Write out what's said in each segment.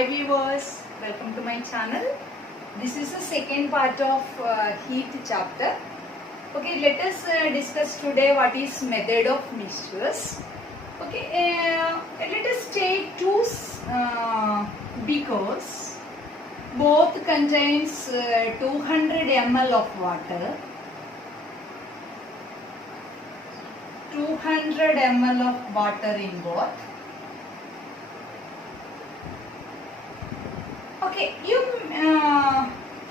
Hi viewers, welcome to my channel. This is the second part of heat chapter. Okay, let us discuss today what is method of mixtures. Okay, let us take two beakers. Both contains 200 ml of water. 200 ml of water in both. Okay, you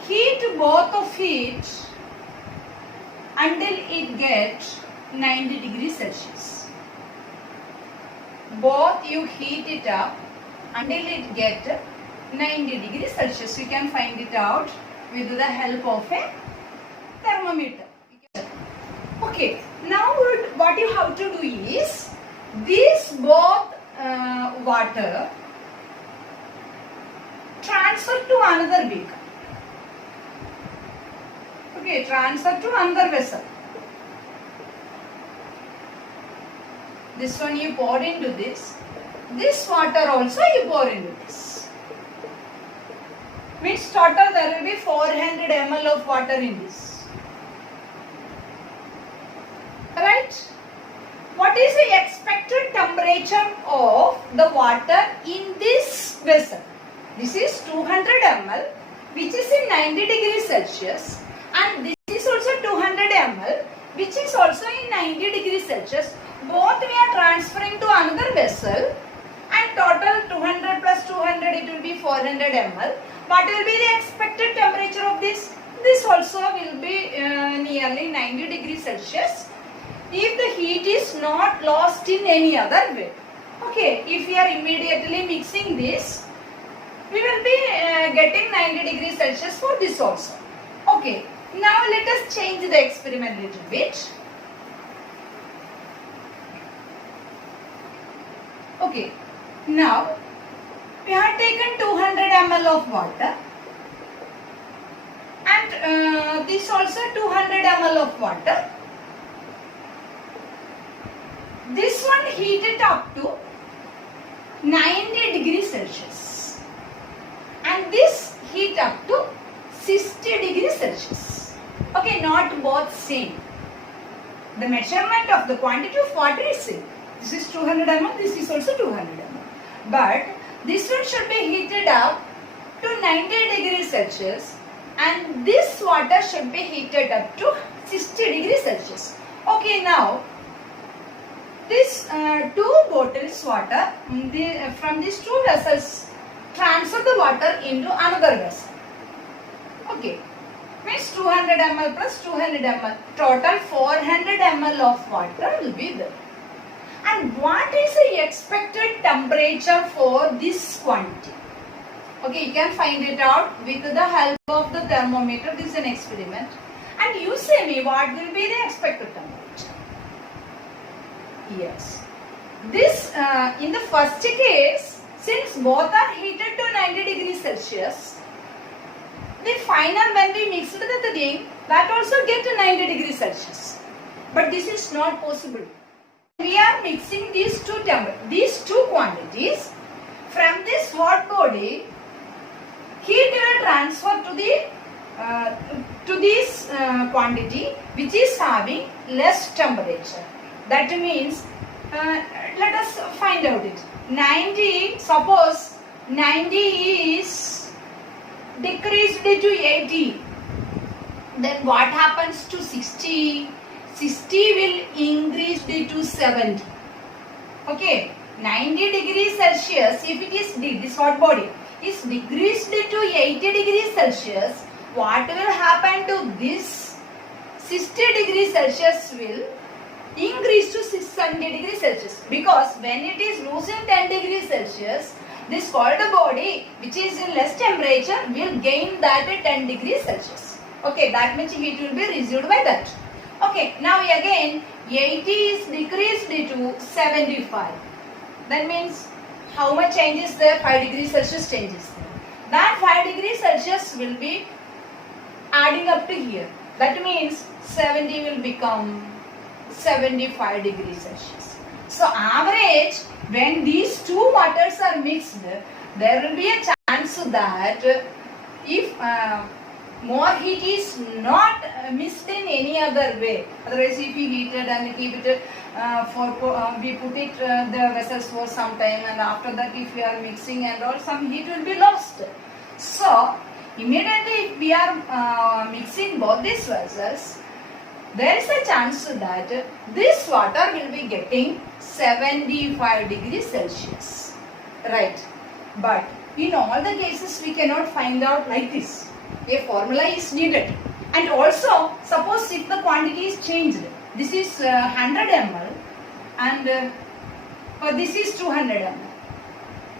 heat both of it until it gets 90 degrees Celsius. Both you heat it up until it gets 90 degrees Celsius. You can find it out with the help of a thermometer. Okay, now what you have to do is this both water transfer to another beaker. Okay, transfer to another vessel. This one you pour into this. This water also you pour into this. Means total there will be 400 ml of water in this. Right? What is the expected temperature of the water in this vessel? This is 200 ml which is in 90 degrees Celsius, and this is also 200 ml which is also in 90 degrees Celsius. Both we are transferring to another vessel, and total 200 plus 200 it will be 400 ml. What will be the expected temperature of this? This also will be nearly 90 degrees Celsius if the heat is not lost in any other way. Okay, if we are immediately mixing this, we will be getting 90 degrees Celsius for this also. Okay, now let us change the experiment a little bit. Okay, now we have taken 200 ml of water, and this also 200 ml of water. This one heated up to 90 degrees Celsius, and this heat up to 60 degrees Celsius. Okay, not both same. The measurement of the quantity of water is same. This is 200 ml, this is also 200 ml. But this one should be heated up to 90 degrees Celsius, and this water should be heated up to 60 degrees Celsius. Okay, now this two bottles water from these two vessels transfer the water into another vessel. Okay, means 200 ml plus 200 ml, total 400 ml of water will be there. And what is the expected temperature for this quantity? Okay, you can find it out with the help of the thermometer. This is an experiment, and you say me what will be the expected temperature. Yes, this in the first case, since both are heated to 90 degrees Celsius, the final when we mix the thing, that also get to 90 degrees Celsius. But this is not possible. We are mixing these two quantities. From this hot body, heat will transfer to this quantity which is having less temperature. That means, let us find out it. 90, suppose 90 is decreased to 80. Then what happens to 60? 60 will increase to 70. Okay, 90 degrees Celsius, if it is this hot body is decreased to 80 degrees Celsius, what will happen to this 60 degrees Celsius will increase to 70 degrees Celsius, because when it is losing 10 degrees Celsius, this cold body which is in less temperature will gain that 10 degrees Celsius. Okay, that much heat will be received by that. Okay, now again 80 is decreased to 75. That means how much change is there? 5 degrees Celsius changes there. That 5 degrees Celsius will be adding up to here. That means 70 will become 75 degrees Celsius. So average, when these two waters are mixed, there will be a chance that if more heat is not mixed in any other way. Otherwise, if we heat it and keep it we put it the vessels for some time, and after that if we are mixing and all, some heat will be lost. So immediately if we are mixing both these vessels, there is a chance that this water will be getting 75 degrees Celsius. Right. But in all the cases we cannot find out like this. A formula is needed. And also, suppose if the quantity is changed, this is 100 ml and this is 200 ml.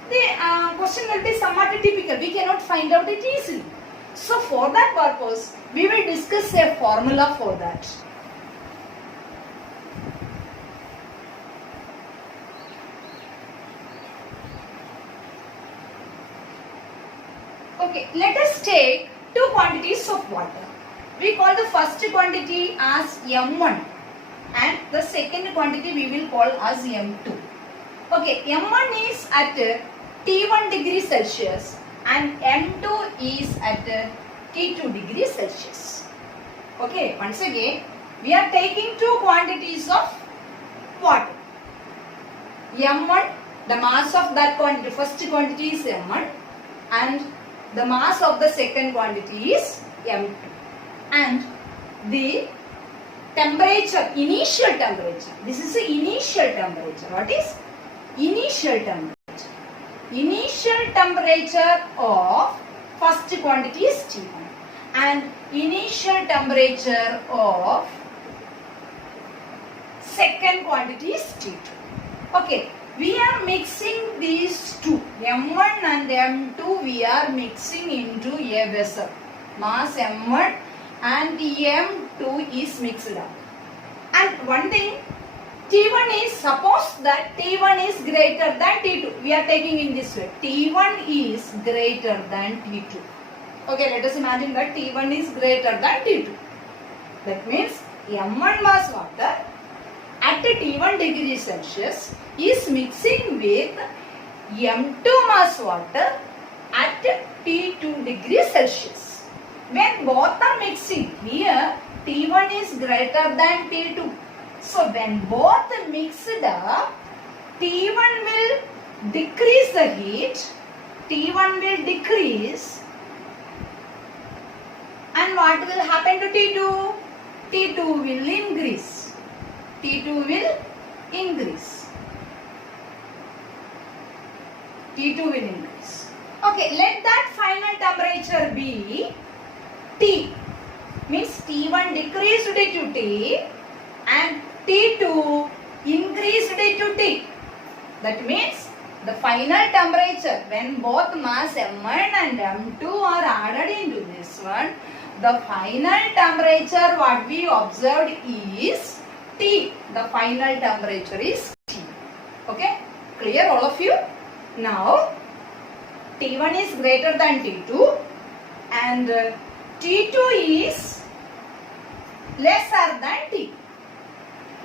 The question will be somewhat typical. We cannot find out it easily. So for that purpose, we will discuss a formula for that. Okay, let us take two quantities of water. We call the first quantity as M1 and the second quantity we will call as M2. Okay, M1 is at T1 degree Celsius and M2 is at T2 degree Celsius. Okay, once again, we are taking two quantities of water. M1, the mass of that quantity, first quantity is M1 and the mass of the second quantity is M2. And the temperature, initial temperature, this is the initial temperature. What is initial temperature? Initial temperature of first quantity is T1 and initial temperature of second quantity is T2. Okay, we are mixing these two, M1 and M2, we are mixing into a vessel. Mass M1 and M2 is mixed up. And one thing, T1 is, suppose that T1 is greater than T2. We are taking in this way. T1 is greater than T2. Okay, let us imagine that T1 is greater than T2. That means M1 mass water at T1 degree Celsius is mixing with M2 mass water at T2 degree Celsius. When both are mixing, here T1 is greater than T2. So when both mixed up, T1 will decrease the heat, T1 will decrease, and what will happen to T2? T2 will increase. T2 will increase. T2 will increase. Okay, let that final temperature be T. Means T1 decreased to T and T2 increased to T. That means the final temperature when both mass M1 and M2 are added into this one, the final temperature what we observed is T. The final temperature is T. Okay, clear all of you? Now T1 is greater than T2 and T2 is lesser than T.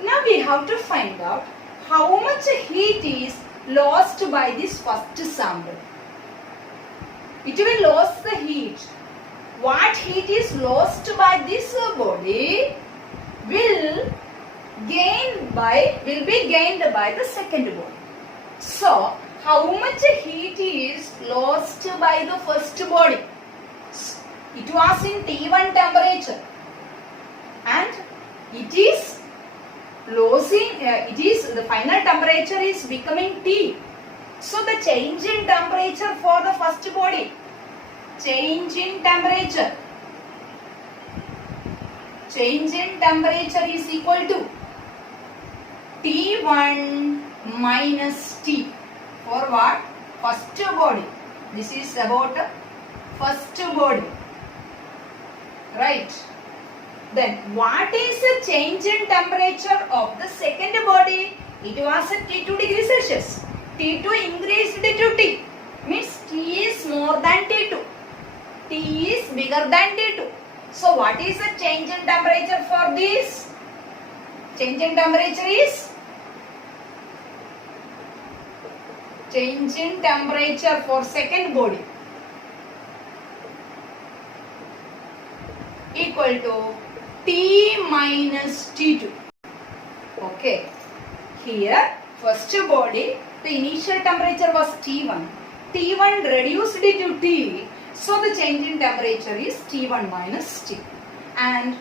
Now we have to find out how much heat is lost by this first sample. It will lose the heat. What heat is lost by this body will be gained by the second body. So how much heat is lost by the first body? It was in T1 temperature and it is losing, the final temperature is becoming T. So the change in temperature for the first body, change in temperature is equal to T1 minus T. For what? First body. This is about first body. Right. Then what is the change in temperature of the second body? It was at T2 degree Celsius. T2 increased to T. Means T is more than T2. T is bigger than T2. So what is the change in temperature for this? Change in temperature is? Change in temperature for second body. equal to T minus T2. Okay. Here, first body, the initial temperature was T1. T1 reduced it to T, so the change in temperature is T1 minus T. And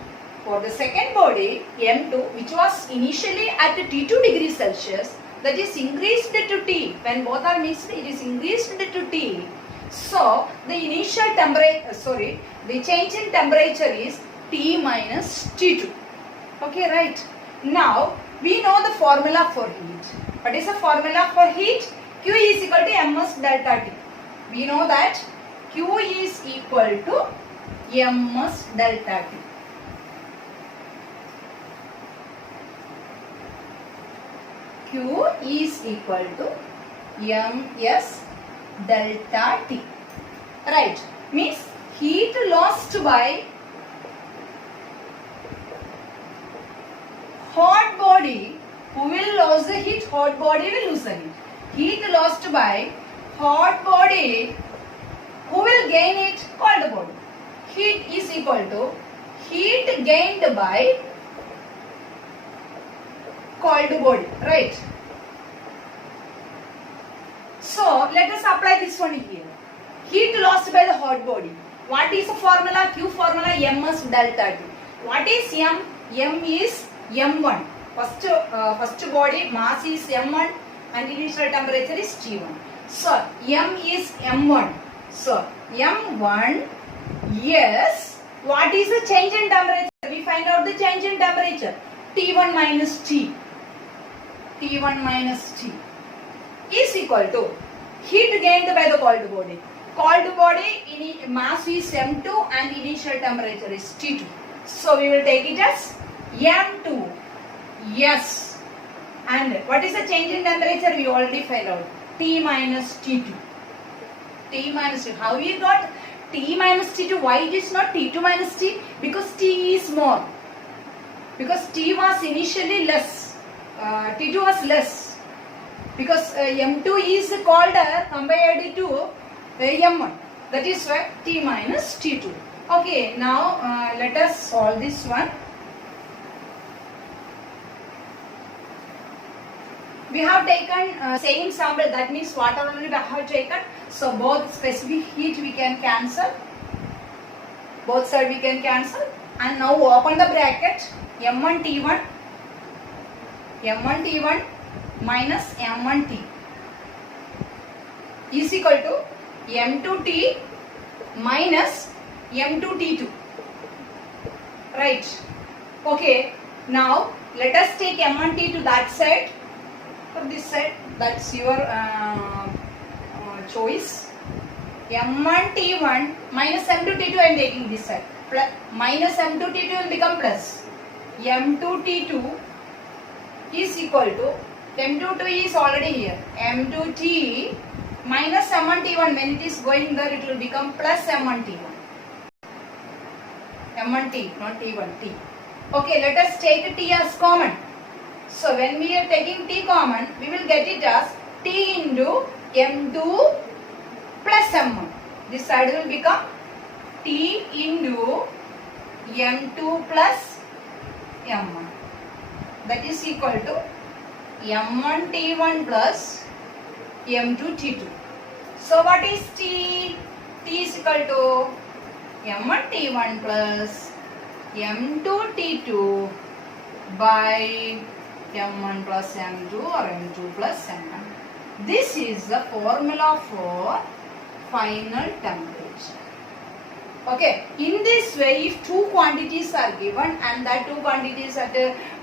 for the second body, M2, which was initially at 2 degrees Celsius, that is increased to T. When both are mixed, it is increased to T. So, the initial temperature, the change in temperature is T minus T2. Okay, right. Now, we know the formula for heat. What is the formula for heat? Q is equal to ms delta T. We know that Q is equal to ms delta T. Q is equal to ms delta T. Right. Means heat lost by hot body, who will lose the heat? Hot body will lose the heat. Heat lost by hot body, who will gain it? Cold body. Heat is equal to heat gained by cold body, right? So, let us apply this one here. Heat lost by the hot body. What is the formula? Q formula ms delta T. What is M? M is M1. First body mass is M1 and initial temperature is T1. So, M is M1. So, M1, yes. What is the change in temperature? We find out the change in temperature. T1 minus T. T1 minus T is equal to heat gained by the cold body. Cold body mass is M2 and initial temperature is T2. So we will take it as M2. Yes. And what is the change in temperature? We already found out. T minus T2. T minus T. How we got T minus T2? Why it is not T2 minus T? Because T is more. Because T was initially less. T2 was less. Because M2 is colder compared to M1. That is why T minus T2. Okay, now let us solve this one. We have taken same sample, that means water only we have taken. So both specific heat we can cancel. Both side we can cancel. And now open the bracket. M1 T1. M1 T1 minus M1 T is equal to M2 T minus M2 T2. Right. Okay. Now let us take M1 T to that side. For this side, that's your choice. M1 T1 minus M2 T2 I am taking this side. Plus, minus M2 T2 will become plus. M2 T2 is equal to M2 T is already here. M2 T minus M1 T1, when it is going there it will become plus M1 T1. M1 T, not T1, T. Okay, let us take T as common. So when we are taking T common, we will get it as T into M2 plus M1. This side will become T into M2 plus M1. That is equal to M1 T1 plus M2 T2. So what is T? T is equal to M1 T1 plus M2 T2 by M1 plus M2 or M2 plus M1. This is the formula for final temperature. Okay, in this way, if two quantities are given and that two quantities at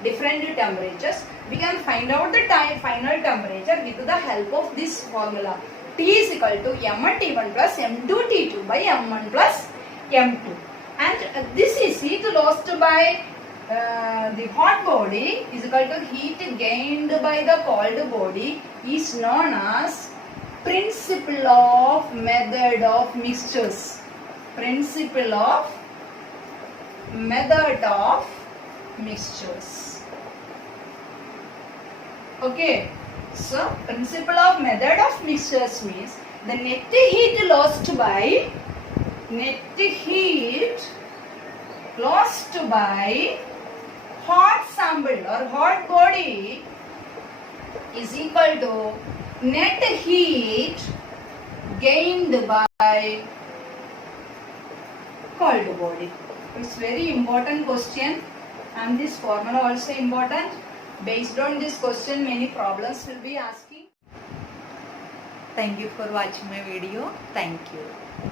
different temperatures, we can find out the final temperature with the help of this formula. T is equal to M1 T1 plus M2 T2 by M1 plus M2. And this is heat lost by the hot body is equal to heat gained by the cold body is known as principle of method of mixtures. Principle of method of mixtures. Okay, so principle of method of mixtures means the net heat lost by hot sample or hot body is equal to net heat gained by cold body. It's very important question, and this formula also important. Based on this question, many problems will be asking. Thank you for watching my video. Thank you.